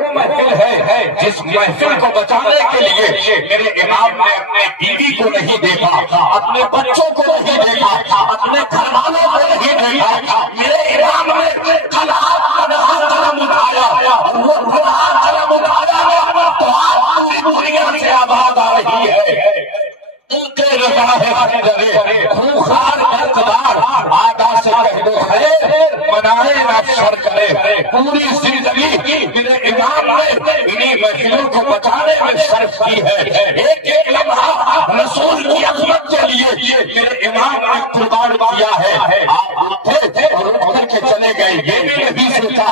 وہ محفل ہے جس محفل کو بچانے کے لیے میرے امام نے اپنے بیوی کو نہیں دیکھا، اپنے بچوں کو نہیں دیکھا، اپنے گھر والوں کو نہیں دیکھا. میرے امام نے قلم اٹھایا اور وہ قلم اٹھایا تو آپ پوری دنیا سے آواز آ رہی ہے. خوار اقتدار آدھا سے کہہ دو خیر منائے نہ شر کرے. پوری زندگی میرے امام نے انہیں محفلوں کو بچانے میں صرف کی ہے. ایک ایک لمحہ رسول کی عظمت کے لیے میرے امام نے قربان کیا ہے. آپ اٹھے اور ادھر کے چلے گئے. یہ بھی نہیں سوچا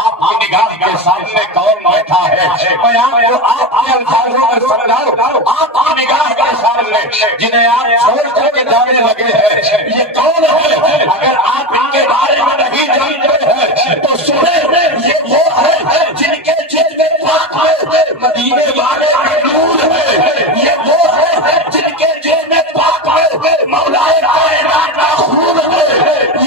آپ کی نگاہ کے سامنے کون بیٹھا ہے. میں آپ کے الفاظوں میں سمجھاؤں آپ کی نگاہ کے سامنے جنہیں آپ چھوڑ کر کے جانے لگے ہیں یہ کون ہے؟ اگر آپ ان کے بارے میں نہیں جانتے ہیں تو سنیں یہ وہ ہے جن کے جلد پاک میں مدینے والے کا نور ہے. یہ وہ ہے جن کے جلد پاک میں مولائے کائنات کا خون ہے.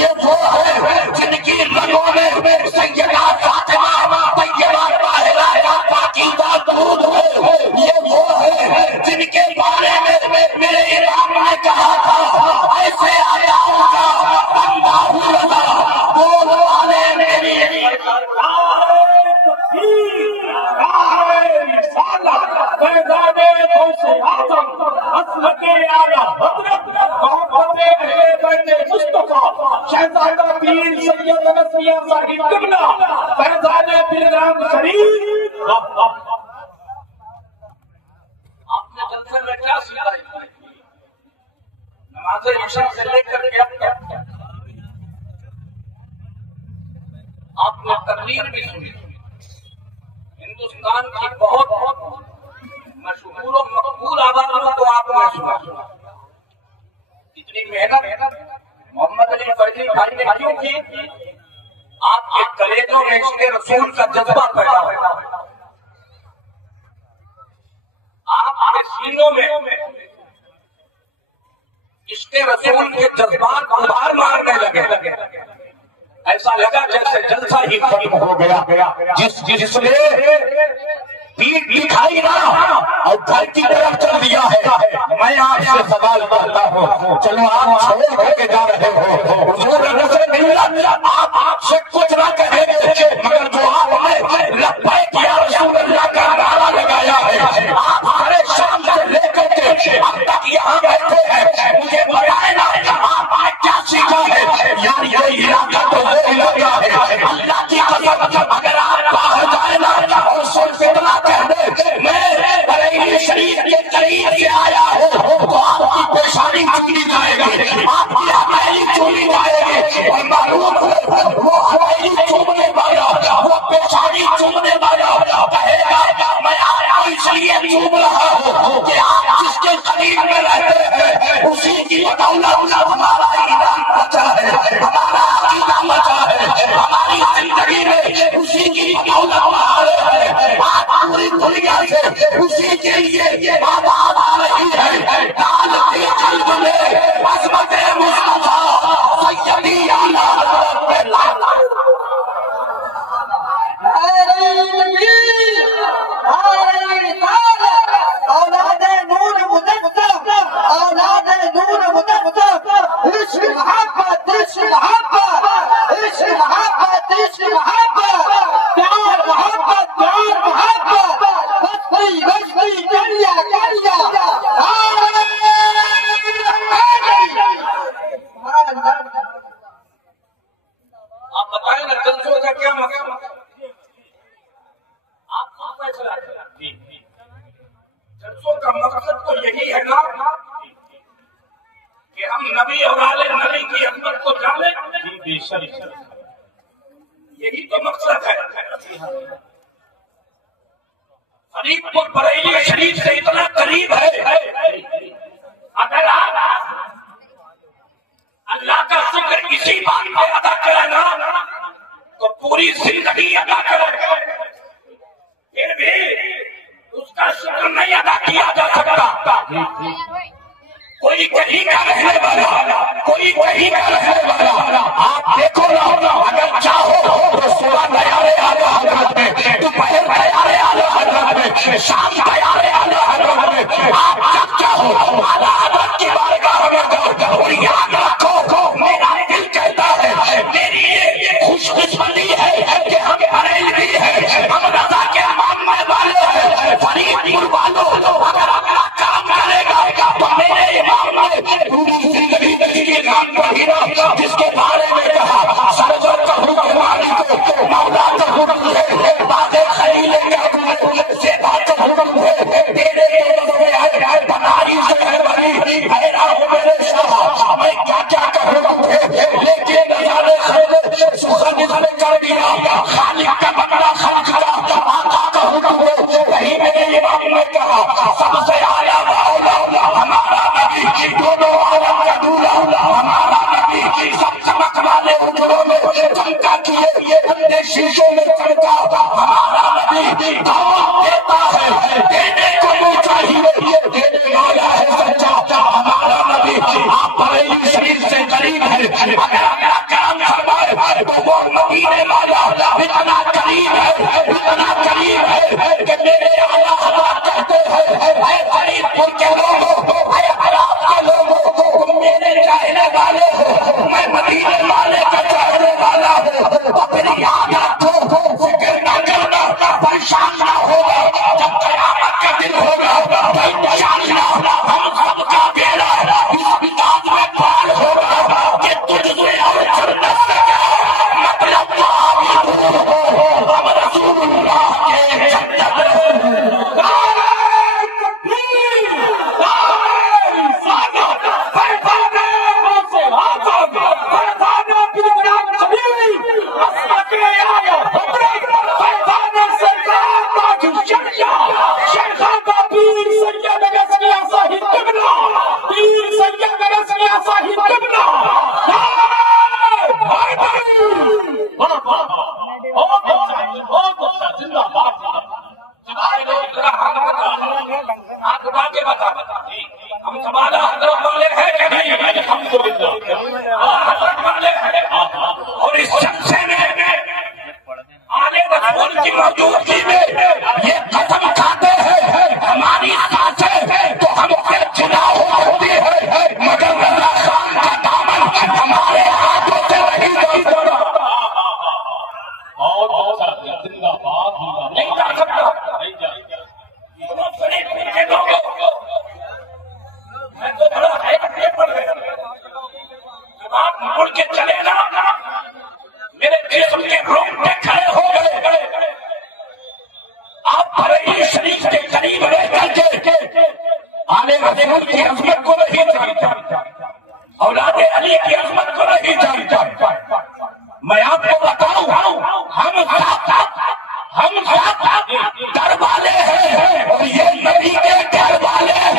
یہ وہ ہے جن کی رگوں میں سیدہ فاطمہ طیبہ طاہرہ کا پاکیزہ دودھ ہے. یہ وہ ہے جن کے بارے میں میرے امام نے کہا تھا ایسے آیاؤں کا بندہ ہوگا بول والے میری شہزادہ پیر سید نسیہ صاحب قبلہ فیضان پرگرام شریف. آپ نے جلسے میں کیا سکھائی؟ نماز عشاء سے لے کر کے اب تک آپ نے تقریر بھی سنی. ہندوستان کی بہت مشہور و مقبول آوازوں کو آپ نے سنا. اتنی محنت محمد علی فرزی بھائی نے کیوں کی؟ آپ کے کلیجوں میں عشق رسول کا جذبہ پیدا ہوا. آپ کے سینوں میں عشق رسول کے جذبات ابھار مارنے لگے. ایسا لگا جیسے جلسہ ہی ختم ہو گیا. جس نے پیٹ دکھائی نہ اور گھر کی طرف چل دیا ہے. میں آپ سے سوال کرتا ہوں چلو آپ چھوڑ کر کے جا رہے ہو حضور نظر نہیں آپ سے کچھ نہ کہیں گے مگر جو آپ نے لبیک یا رسول اللہ کا نعرہ لگایا ہے آپ ہمارے شام سے لے کر کے اب تک یہاں بیٹھے ہیں. مجھے بتائیں نا آپ نے کیا سیکھا ہے؟ یار یہ علاقہ تو وہ علاقہ ہے اللہ کی قسم اگر آپ باہر جائیں نا اور سن فتنہ کہہ دے میں بریلی شریف کے قریب سے آیا ہوں تو آپ کی پیشانی چکی جائے گی, آپ کی ہماری چومی جائے گی, اور معلوم وہ ہماری چومنے والا وہ پیشانی چومنے والا کہے گا میں آیا اس لیے چوم رہا ہوں کہ آپ جس کے قریب میں رہتے ہیں اسی کی بدولت ہمارا ایمان بچا ہے, ہمارا عقیدہ بچا ہے, ہماری زندگی میں اسی کی بدولت آ رہے ہیں. آپ پوری دنیا سے اسی کے لیے آواز آ رہی ہے. ڈال دی قلب میں عظمت مصطفیٰ سیدی اولاد نور مدفع اولاد نور مدفع عشق محبت عشق محبت عشق محبت عشق محبت پیار محبت پیار محبت بستی بستی دریا دریا آپ بتائیں نا جلسوں کا کیا مقصد ہے؟ آپ کو فیصلہ کریں. جلسوں کا مقصد تو یہی ہے نا کہ ہم نبی اور آل نبی کی عظمت کو جانیں. یہی تو مقصد ہے. قریب پور بریلی شریف سے اتنا قریب ہے اگر آپ اللہ کا ذکر اسی بات میں ادا کرے نا تو پوری زندگی ادا کرے, پھر بھی اس کا شکر نہیں ادا کیا جا سکتا. کوئی کہیں کا رہنے والا کوئی کہیں کا رہنے والا آپ دیکھو نا اگر چاہو تو صبح نیا آ حضرت میں دوپہر شام تیار ہے اعلیٰ حضرت میں، آپ جب چاہو اعلیٰ حضرت کی بارگاہ میں جاؤ، اور یاد رکھو میرا دل کہتا ہے میری یہ خوش قسمتی ہے کہ ہم بریلوی ہیں، ہم رضا کے ماننے والے ہیں، فرید پور والوں اگر اپنا کام کرے گا تو میرے امام نے پوری زندگی کے نام پر ہیرا جس کے بارے میں کہا سرور کا حکم مانی کو مولا کا حکم ہے، بات خلیل کا حکم ہے، سے بات حکم ہے، تیرے بناری سے ہے بنی میرا میرے شاہ میں کیا کیا کا حکم ہے، لیکن نظارے خیر سوزن میں کر دیا خالق کا بندہ خالق کا آقا کا حکم ہے، وہی میرے امام نے کہا سب سے آیا مولا ہمارا نبی، دونوں عالم کا دولا ہمارا نبی، سب چمک والے حجروں میں چمکا کیے اپنے شیشوں میں چمکا ہمارا نبی، دعوت دیتا ہے دینے کو نہیں چاہیے، دینے والا ہے سچا ہمارا نبی، آپ بریلی شریف سے قریب ہے، اگر اپنا کرم فرمائے تو وہ مدینے والا اتنا قریب ہے کہ میرے اعلیٰ حضرت کہتے ہیں اے فرید پور کے لوگوں، اے عراق کے لوگوں، تم میرے چاہنے والے ہو، میں مدینے والے کا چاہنے والا ہوں، تو پھر یاد رکھو فکر نہ کرنا، پریشان نہ ہوگا، جب قیامت کا دن ہوگا تو انشاءاللہ ہم سب کا بیڑا اس کتاب میں پار ہوگا کہ تجھ سے اور جنت سے مطلب ہم رسول اللہ کے جنت ہم سوالہ حضرت والے ہیں کہ نہیں؟ حضرت والے ہیں، اور اس جلسے میں آنے رسول کی موجودگی میں یہ قسم کھاتے ہیں ہماری سانسیں تو ہم سے جدا ہوتی ہے مگر رضا خان کا دامن ہمارے ہاتھوں سے نہیں چھوڑا۔ نہیں جا سکتا میں تو بڑا ہے پڑ گیا، جب آپ مڑ کے چلے نا میرے جسم کے رونگٹے کھڑے ہو گئے، آپ بریلی شریف کے قریب رہ کر کے آنے رسول کی عظمت کو نہیں جانتا، اولاد علی کی عظمت کو نہیں جانتا۔ میں آپ کو بتاؤں ہم گھر والے ہیں اور یہ نبی کے گھر والے ہیں،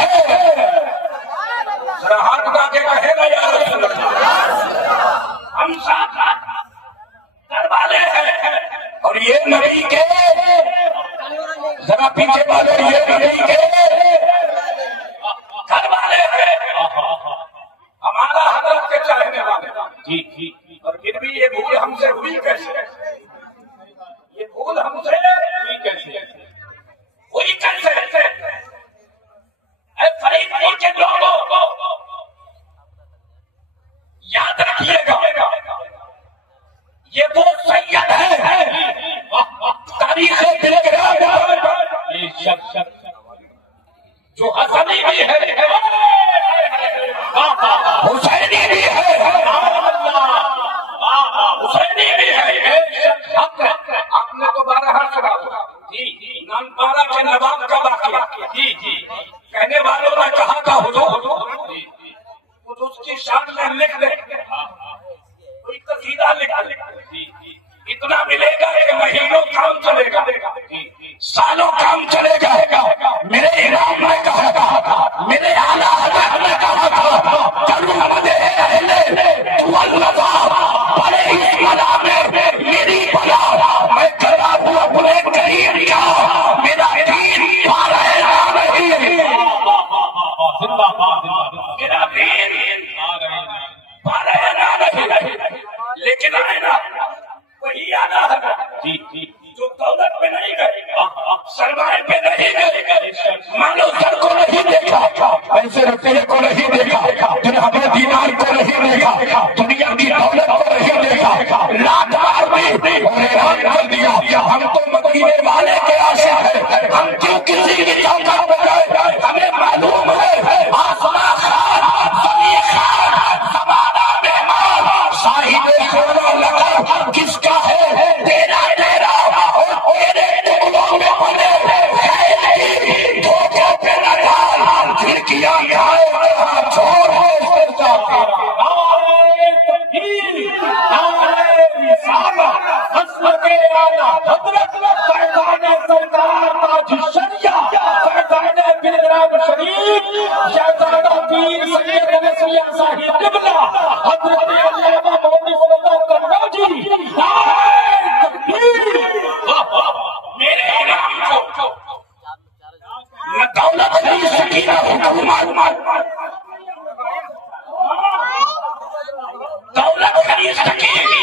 ذرا ہاتھ اٹھا کے کہے گا یا رسول اللہ، ہم ساتھ گھر والے ہیں اور یہ نبی کے، ذرا پیچھے والے یہ نبی کے گھر والے ہیں، ہمارا حضرت کے چاہنے والے، اور پھر بھی یہ بھول ہم سے ہوئی کیسے؟ یہ بھول ہم سے ہوئی کیسے؟ ہوئی کیسے؟ اے فرید پور کے لوگوں یاد رکھیے گا یہ وہ سید ہے تاریخ جو حسنی بھی ہے حسینی بھی ہے، حسینی بھی ہے، آپ نے تو 12 سنا، نام 12 کے نواب کا واقعہ کہنے والوں نے کہا تھا حضور اس کی شان میں لکھ دے، کوئی قصیدہ لکھ، اتنا ملے گا کہ مہینوں کام چلے گا، سالوں کام چلے گا۔ میرے امام نے کہا تھا، میرے اعلیٰ حضرت نے کہا تھا کروں مجھے بڑے اس بلا میں میری بلا میں کھڑا ہوا اپنے قریب کیا میرا دین پارا نہیں، میرا دین پارا نہیں، لیکن آئے نا وہی اعلیٰ حضرت جو دولت میں نہیں گئے، سرمائے پہ نہیں گئے، مانو سر کو نہیں دیکھا، ایسے روپے کو نہیں دیکھا، درہم دینار کو نہیں دیکھا، دنیا کی دولت کو نہیں دیکھا، لاکھ بار بھی اور اعلان کر دیا ہم تو مدینے والے کے آشا ہے، ہم کیوں کسی کی چوکا بنائے؟ ہمیں معلوم ہے آسمان خان، زمین خان، زمانہ مہمان، صاحب سونا لقب کس کا ہے؟ تیرا تیرا اور تیرے ٹکڑوں میں بنے دھوکے پہ نہ ڈال، کھڑکیاں کھائے کہاں چھوڑ ہے دولت نہیں سکینہ حکومت، دولت نہیں سکینہ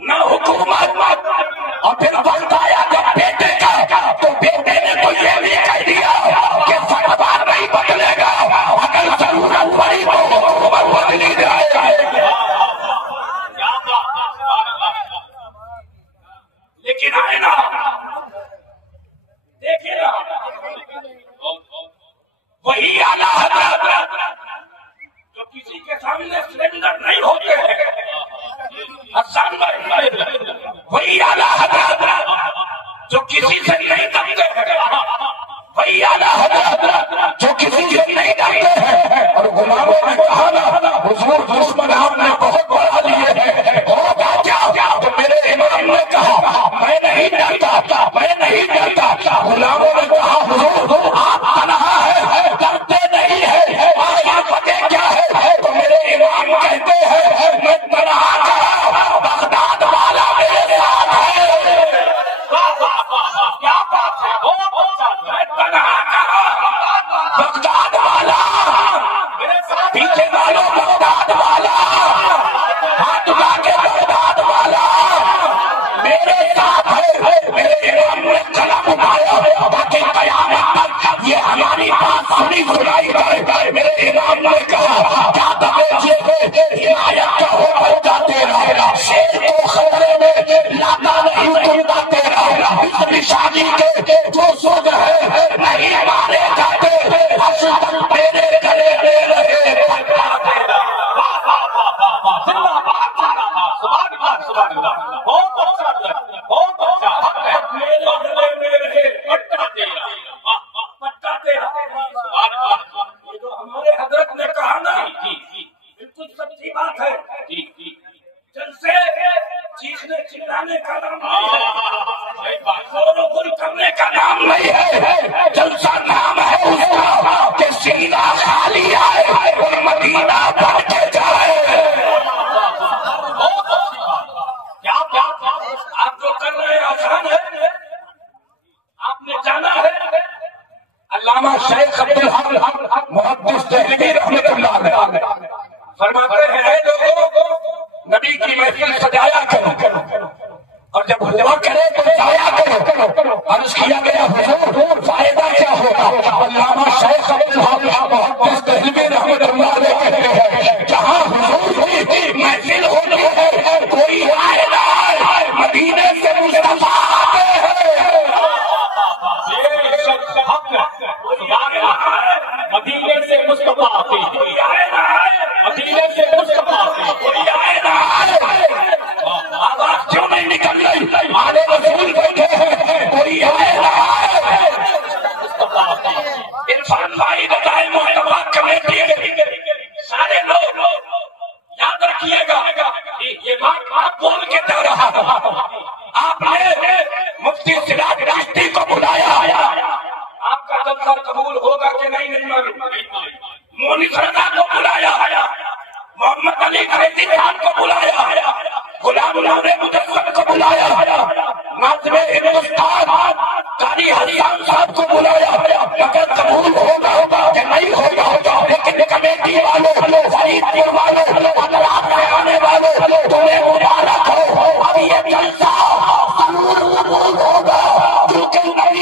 نہ حکومت، اور پھر وقت آیا جب بیٹے کا تو بیٹے نے تو یہ بھی کہہ دیا کہ فتویٰ نہیں بدلے گا، اگر ضرورت پڑی تو حکومت بدلی جائے گی۔ لیکن آئے نا دیکھیے نا وہی اعلیٰ حضرت جو کسی کے سامنے سرنڈر نہیں ہوتے ہیں، حسن بھائی وہی اعلیٰ حضرت جو کسی سے نہیں ڈرتے ہیں، وہی اعلیٰ حضرت جو کسی سے نہیں ڈرتے ہیں، اور غلاموں نے کہا نا حضور دشمن آپ نے بہت بڑھا لیے ہیں، ہوگا کیا؟ تو میرے امام نے کہا میں نہیں ڈرتا، میں نہیں ڈرتا، غلاموں نے کہا حضور آپ تنہا ہے، ڈرتے نہیں ہے، آگے پتے کیا ہے؟ تو میرے امام کہتے ہیں میں تنہا کہا، بغداد والا میرے ساتھ ہے۔ کیا بات ہے، میں تنہا کہا، بغداد والا پیچھے والوں، بغداد والا ہاتھ اٹھا کے، بغداد والا میرے ساتھ ہے۔ میرے امام نے قلم اٹھایا تاکہ قیامت تک یہ ہماری بات سنی سنائی جائے۔ میرے امام نے کہا کیا توجہ ہے، عنایت کا حکم جاتے رہا، شیر کو خطرے میں لاتا نہیں کرتا تیرا، اس نشانی کے جو سوگ ہے نہیں مارے جاتے، اصل تک میرے گلے میں رہے۔ ہمارے حضرت نے کہا نا بالکل سچی بات ہے، جلسے چیخنے چلانے کا نام نہیں ہے، غور و غور کرنے کا نام نہیں ہے، جلسہ نام ہے اس کا کہ سینہ خالی آئے اور مدینہ بھر کے جائے۔ آپ جو کر رہے ہیں آسان ہے، آپ نے جانا ہے علامہ شیخ عبدالحق محدث دہلوی رحمۃ اللہ علیہ فرماتے ہیں اے لوگوں نبی کی محفل سجایا کرو، اور جب دعا کرے تو جایا کرو۔ عرض کیا گیا حضور فائدہ کیا ہوگا؟ علامہ شیخ عبدالحق محدث دہلوی رحمۃ اللہ علیہ کہتے ہیں جہاں حضور کی محفل ہوتی ہے کوئی آئے نہ آئے، مدینے سے مصطفیٰ آتے ہیں۔ مدینے سے مصطفیٰ آتے ہیں، مدینے سے مصطفیٰ آتے ہیں۔ آواز کیوں نہیں نکل رہی؟ آنے رسول بیٹھے ہیں، کوئی آئے نہ آئے، مصطفیٰ آتے ہیں۔ عرفان بھائی بتائے مصطفیٰ کمیٹی سارے لوگ یاد رکھیے گا، یہ بات بول کے جا رہا تھا۔ آپ نے مفتی سراج راشدی کو بلایا، آپ کا جلسہ قبول ہوگا کہ نہیں معلوم، مونی رضا کو بلایا، محمد علی قریشی خان کو بلایا، غلام نور مجسم کو بلایا، ناظم ہندوستان قاری حسان صاحب کو بلایا، مگر قبول ہوگا کہ نہیں ہوگا؟ لیکن کمیٹی والوں، فرید پور والوں، اطراف میں آنے والوں، تمہیں مبارک ہو، اب یہ جلسہ ضرور قبول ہوگا، کیونکہ نبی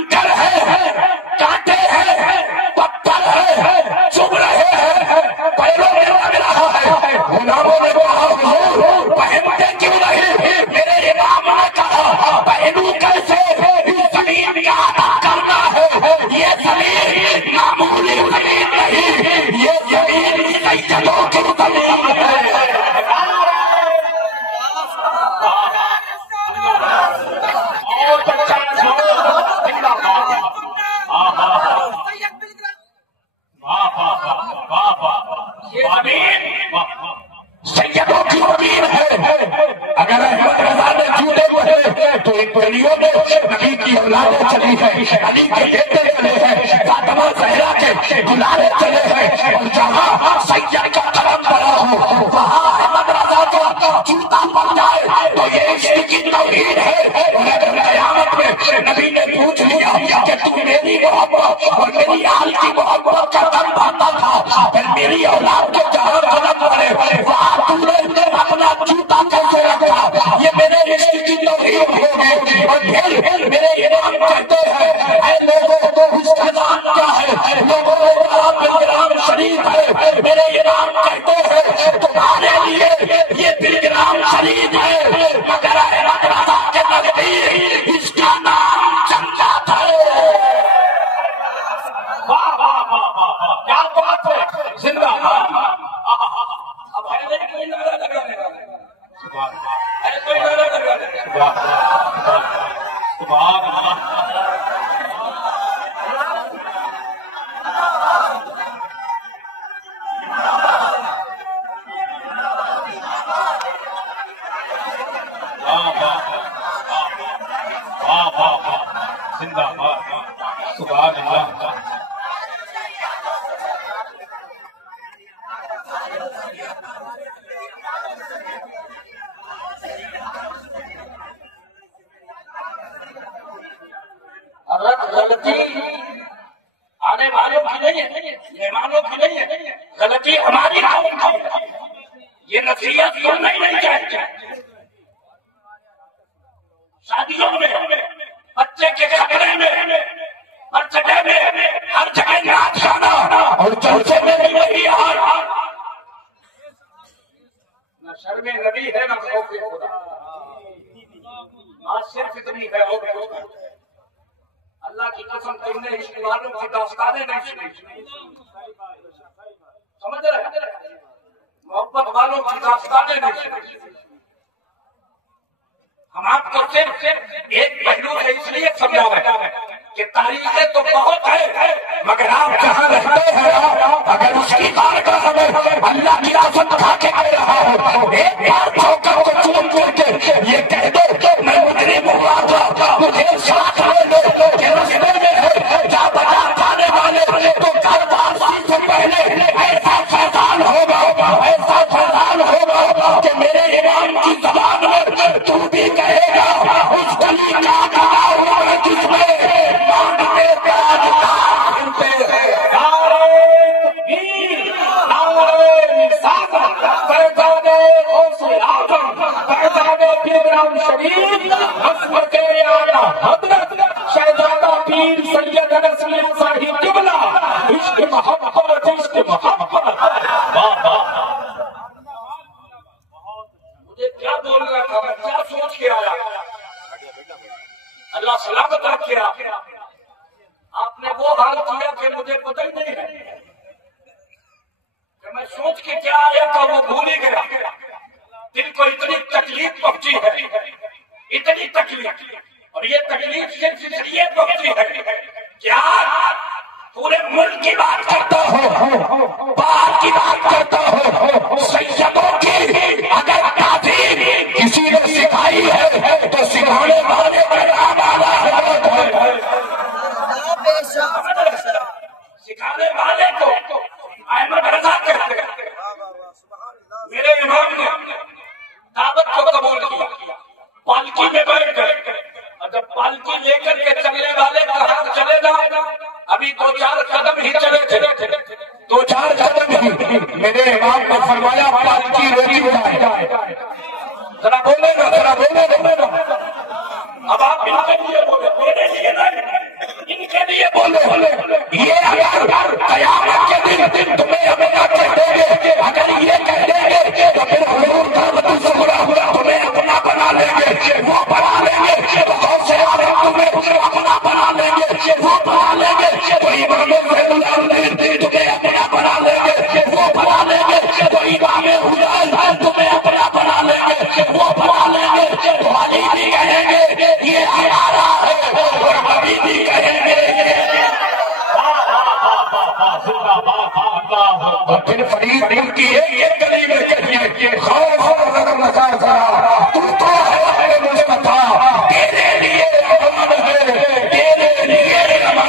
کنکر ہے، کانٹے ہیں، پتھر ہے، چبھ رہے ہیں، پیروں میں لگ رہا ہے. غلاموں نے کہا حضور پہنتے کیوں نہیں؟ میرے امام نے کہا پہنوں کیسے؟ اس زمین کا ادا کرنا ہے. یہ زمین معمولی زمین نہیں، یہ زمین سیدوں کی زمین ہے. سیدوں کی زمین ہے. اگر احمد رضا نے جوتے پڑے تو ان پہلیوں میں نبی کی اولادیں چلی ہے، علی کے بیٹے چلے ہیں، فاطمہ زہرا کے دلارے چلے ہیں. اور جہاں سید کا قلم پڑا ہو وہاں احمد رضا کا جوتا پڑ جائے تو یہ عشق کی توہین ہے. اور اگر قیامت میں نبی نے پوچھ لیا کہ تو میری محبت اور میری آل کی محبت کا دم بھرتا تھا، پھر میری اولاد کے جہاں قلم پڑے وہاں تم نے اپنا جوتا کیسے رکھا؟ یہ میرے عشق کی توہین ہوگی. اور پھر میرے امام کہتے ہیں اے لوگوں تو اس کا نام کیا ہے؟ لوگوں نے کہا بلگرام شریف ہے. میرے امام کہتے ہیں تمہارے لیے یہ بلگرام شریف ہے، مگر احمد رضا کے نزدیک اس کا نام جنت ہے. واہ واہ واہ واہ، کیا بات ہے! زندہ باد. اب کوئی نعرہ لگانے والا کوئی نعرہ لگانے زندہ باد. سبحان اللہ. غلطی آنے والوں کی نہیں ہے، مہمانوں کی نہیں ہے، غلطی ہماری ہے. یہ نصیحت سننا ہی نہیں چاہیے. شادیوں میں، بچے کے کپڑے میں، ہر جگہ میں، ہر جگہ ناچ گانا اور جلسے میں بھی وہی حال. نہ شرم نبی ہے نہ خوف خدا. آج صرف اتنی ہے ہو گیا. اللہ کی قسم تم نے عشق والوں کی داستانیں نہیں سنی. سمجھ رہے؟ محبت والوں کی داستانیں نہیں سنی. ہم آپ کو صرف ایک پہلو ہے اس لیے سمجھا رہے ہیں کہ تاریخیں تو بہت ہے، مگر آپ جہاں رہتے ہیں اگر اس کی بارگاہ میں اللہ کی عظمت کھا کے آ رہا ہو، ایک بار ٹھوکر کو چوم کر کے یہ کہہ دو میں مجرم ہوا تھا، مجھے ساتھ لے لو کہ رستے میں ہے جا بجا جانے والے تو گھر واپسی سے پہلے ایسا فیضان ہوگا، ایسا فیضان ہوگا کہ میرے امام کی زبان میں تو بھی کہے گا اس گلی کا گانا ہوا جس میں مانگتے تاج پھرتے ہیں. شریف عصمت اعلیٰ حضرت شہزادہ پیر سید انس میاں صاحب قبلہ. عشق محبت، عشق محبت. مجھے کیا بولنا تھا، میں کیا سوچ کے آیا. اللہ سلامت رکھے. آپ نے وہ حال کیا کہ مجھے پتہ ہی نہیں ہے کہ میں سوچ کے کیا آیا تھا وہ بھول ہی گیا. دل کو اتنی تکلیف پہنچی ہے، اتنی تکلیف. اور یہ تکلیف صرف اس لیے پہنچی ہے کہ آج پورے ملک کی بات کرتا ہوں، باہر کی بات کرتا ہوں. سیدوں کی اگر تعظیم کسی نے سکھائی ہے تو سکھانے والے کا نام آنا ہے. سکھانے والے کو احمد رضا کہتے ہیں. میرے امام نے دعوت کو قبول کیا، پالکی میں بیٹھ گئے. اور جب پالکی لے کر کے چلنے والے کہاں چلے جائے، ابھی 2-4 قدم ہی چلے تھے، 2-4 قدم ہی. میرے امام نے فرمایا پالکی روکی اٹھائے. ذرا بولے نا، ذرا بولے نا. اب آپ میرے لیے بولے، میرے لیے نہیں. گے وہ بنا لیں گے، تو امام زین العابدین تمہیں اپنا بنا لیں گے، وہ بنا لیں گے، تو امام حسین تمہیں اپنا بنا لیں گے، وہ بنا لیں گے، تو علی بھی کہیں گے یہ ہمارا ہے، اور نبی بھی کہیں گے اور پھر فرید ان کی ایک گلی میں کہیے خوف اور نظر نہ ذرا تو ہے مصطفیٰ تیرے لیے امان ہے، تیرے لیے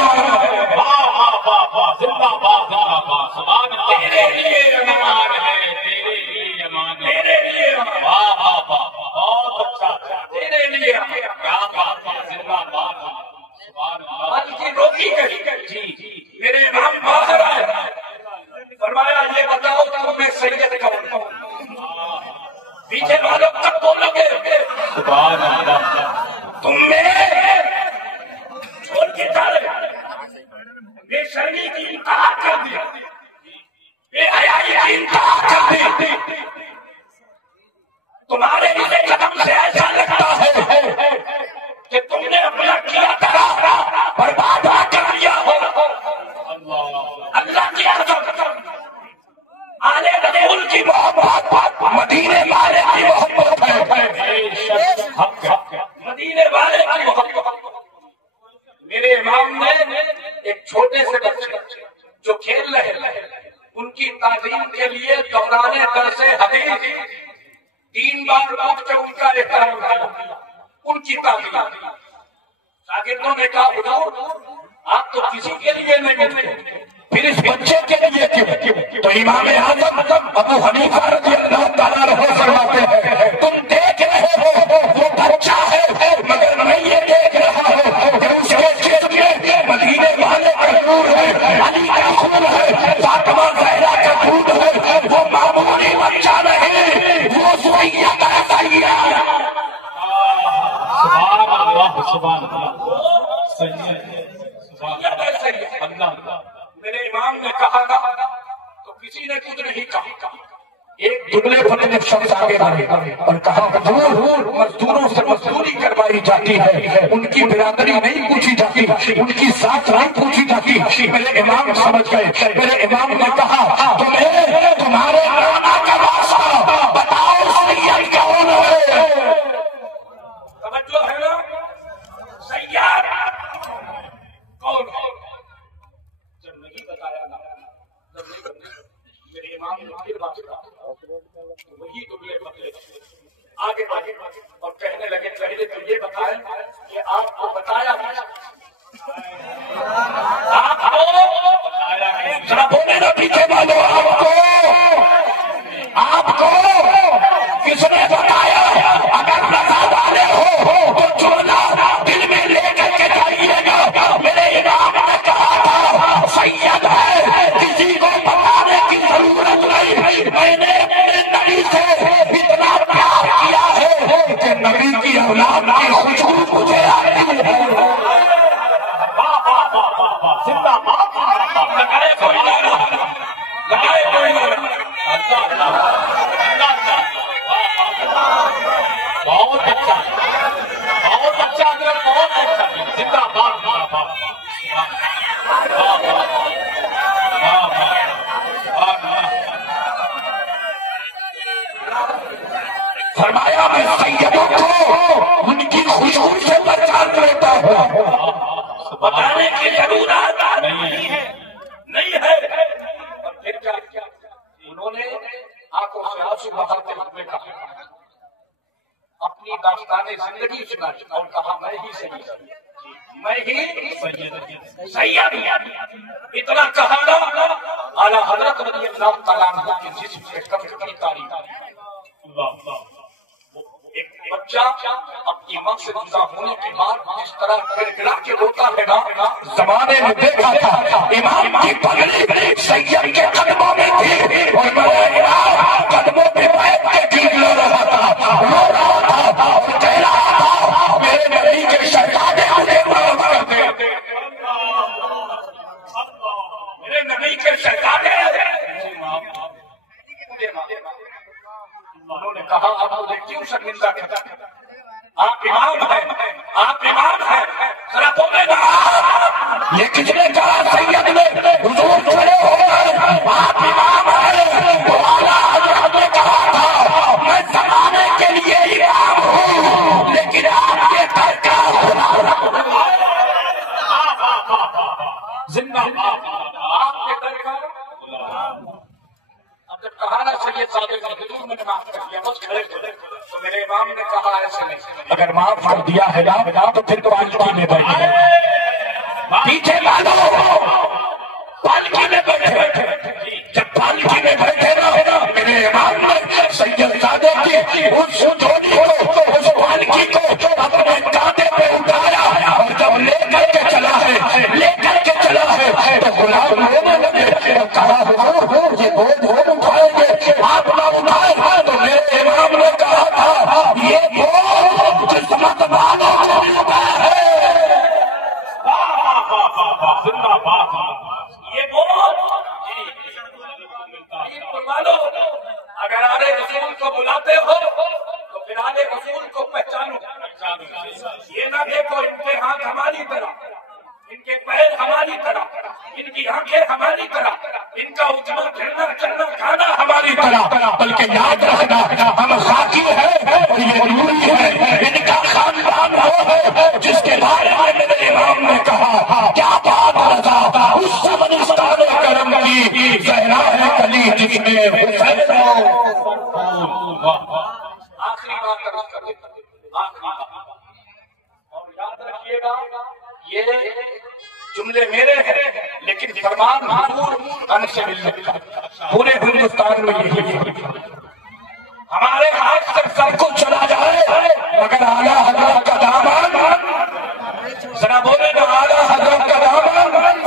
امان تیرے لیے امان ہے، تیرے لیے امان، تیرے لیے واہ واہ واہ بہت اچھا، تیرے لیے کیا بات ہے، زندہ باد سبحان اللہ۔ آج کی روٹی کہی جی میرے امام باہر آئے، فرمایا یہ بتاؤ تم میں سید کون ہوں؟ پیچھے والوں تک بولو گے سبحان اللہ، تم میں چھوڑ کے ڈالے بے شرمی کی انتہا کر دیا، بے حیائی کی انتہا کر دی، تمہارے اس قدم سے ایسا لگتا ہے کہ تم نے اپنا کیا کرا برباد کر دیا ہو۔ اللہ کی عظمت، آل رسول کی محبت، مدینے والے کی محبت ہے، مدینے والے کی محبت۔ میرے امام نے ایک چھوٹے سے بچے جو کھیل رہے ان کی تعلیم کے لیے دوران درس حدیث 3 بار اٹھ کے ان کا احترام کیا، ان کی تعلیم۔ شاگردوں نے کہا حضور آپ تو کسی کے لیے نہیں تھے، پھر اس بچے کے لیے کیوں؟ تو امام اعظم ابو حنیفہ رضی اللہ تعالیٰ عنہ فرماتے ہیں تم دیکھ رہے ہو وہ بچہ ہے، مگر میں یہ دیکھ رہا ہوں کہ اس کے جسم میں مدینے والے کا نور ہے، علی کا خون ہے، فاطمہ زہرا کا دودھ ہے، وہ معمولی بچہ نہیں، وہ سویا کا سیا۔ سبحان اللہ سبحان اللہ اللہ۔ میرے امام نے کہا تو کسی نے کچھ نہیں کہا، ایک دبلے پتلے شخص آگے بڑھے اور کہا حضور مزدوروں سے مزدوری کروائی جاتی ہے، ان کی برادری نہیں پوچھی جاتی، ان کی ذات نہیں پوچھی جاتی۔ میرے امام سمجھ گئے، میرے امام نے کہا تمہیں تمہارے نانا کا واسطہ بتاؤ سید کون ہے؟ توجہ ہے نا، سید کون ہے؟ جب نہیں بتایا نا، جب نہیں بتایا میرے امام نے پھر بات کہا تو وہی دبلے پتلے آگے آگے اور کہنے لگے پہلے تو یہ بتائیں کہ آپ کو بتایا آپ کو ذرا بولے نا پیچھے والو، آپ کو کس نے بتایا؟ اگر رضا والے ہو تو چولا دل میں لے کر کے جائیے گا۔ میرے امام نے کہا تھا سید ہے، کسی کو بتانے کی ضرورت نہیں، میں نے اپنے نبی سے اتنا پیار کیا ہے کہ نبی کی اولاد کی خوشبو مجھے آتی ہے۔ زندہ باد لگائے کوئی نعرہ، لگائے کوئی نعرہ۔ بہت اچھا بہت اچھا حضرت، بہت اچھا، زندہ باد زندہ باد۔ فرمایا میں سیدوں کو ان کی خوشبو سے پہچان کرتا ہوں، بتانے کی ضرورت نہیں ہے۔ اور پھر کیا انہوں نے آنکھوں سے آنسو بہاتے ہوئے کہا، اپنی داستان زندگی سنائی اور کہا میں ہی سید ہوں، میں ہی سید ہوں۔ اتنا کہا نا اعلیٰ حضرت رضی اللہ تعالیٰ عنہ کے جسم سے قبر کی تاریخ۔ ایک بچہ اپنی ماں سے جدا ہونے کے بعد جس طرح گڑگڑا کے روتا ہے نا، زمانے میں دیکھا تھا امام کی پگڑی سید کے قدموں میں تھی اور میرا امام قدموں پہ بیٹھ کے گر رہا تھا، رو رہا تھا، کہہ رہا تھا میرے نبی کے شہزادے مجھے معاف کر دے، میرے نبی کے شہزادے انہوں نے کہا آپ مجھے کیوں شرمندہ کرتے ہیں؟ آپ امام ہیں، آپ امام ہیں، ذرا بولے نا یہ کس نے کہا؟ سید نے حضور کھڑے ہو گئے، آپ امام ہیں، تو اعلیٰ حضرت نے کہا تھا میں زمانے کے لیے امام ہوں لیکن آپ کے گھر کا زندہ باد آپ کے در کا اب جب کہا نا سید صادق نے حضور میں نے معاف کر دیا بس کھڑے کھڑے تو میرے امام نے کہا ایسے نہیں، اگر معاف کر دیا ہے نا تو پھر پالکی میں بیٹھے پیچھے ڈالو، پالکی میں بیٹھے، جب پالکی میں بیٹھے نا میرے امام نے سید صادق کی اس جوڑی کو اس پالکی کو اپنے کاندھے پہ اٹھایا اور جب لے کر کے چلا ہے تو غلام رونے لگے، کہا حضور یہ بوجھ اٹھائیں گے، آپ نہ اٹھائے تو میرے امام نے کہا تھا یہ بوجھ قسمت والوں کو ملتا ہے، زندہ باد یہ بہت مانو اگر آلے رسول کو بلاتے ہو تو پھر آلے رسول کو پہچانو، یہ نہ دیکھو ان کے ہاتھ ہماری طرح، ان کے پیر ہماری طرح، ان کی آنکھیں ہماری طرح، ان کا اٹھنا پھرنا چلنا کھانا ہماری طرح، بلکہ یاد رکھنا ہم خاکی ہیں اور یہ نوری ہے، ان کا خاندان وہ ہے جس کے بارے میں میرے امام نے کہا کیا بات رضا اس زمانستان کرم کی زہرا ہے کلی جس میں حسین آخری بات کر دیتا آخری بات، اور یاد رکھیے گا یہ جملے میرے ہیں لیکن فرمان ان سے ملنے پورے ہندوستان میں یہی ہے، ہمارے ہاتھ سے سب کچھ چلا جائے مگر اعلیٰ حضرت کا دامن، ذرا بولے نا اعلیٰ حضرت کا دامن،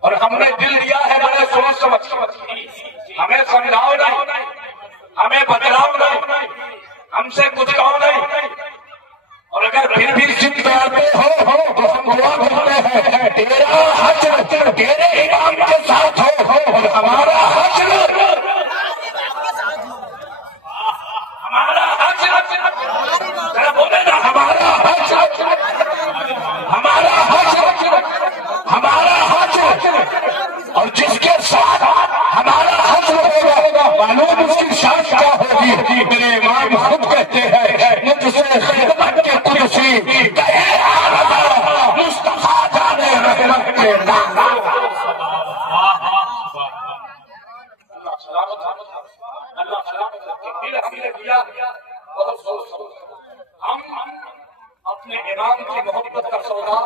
اور ہم نے دل دیا ہے بڑے سوچ سمجھ، ہمیں سمجھاؤ نہیں، ہمیں بتلاؤ نہیں، ہم سے کچھ کہو نہیں، اور اگر پھر بھی ضد پہ آتے ہو تو ہم دعا کرتے ہیں تیرا حشر تیرے امام کے ساتھ ہو اور ہمارا حشر ذرا بولے نا ہمارا حشر اور جس کے ساتھ ہمارا حشر ہوگا معلوم اس کی شان کیا ہوگی، میرے امام خود کہتے ہیں مجھ سے خدمت کے کرسی کہے مصطفیٰ جانے رحمت کے نام، اللہ سلامت رکھے، دل ہم نے دیا بہت سوچ سمجھ، ہم اپنے امام کی محبت کا سودا